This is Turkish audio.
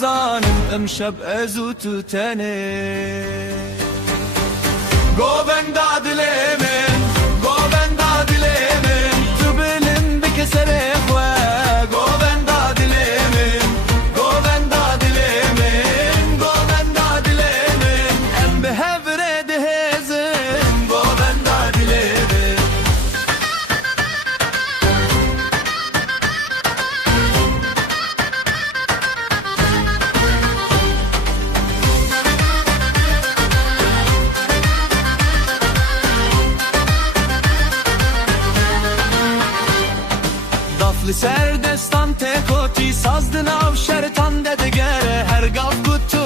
نزانم امشب ازوتو تنه گوبندا دلی من گوبندا دلی من تو بلم بکسر خواه گوبندا دلی من گوبندا دلی من گوبندا دلی من ام به هفره دهزم گوبندا دلی من Daflı serdestan tekoти sazdın av şertan dedegere her gav kutu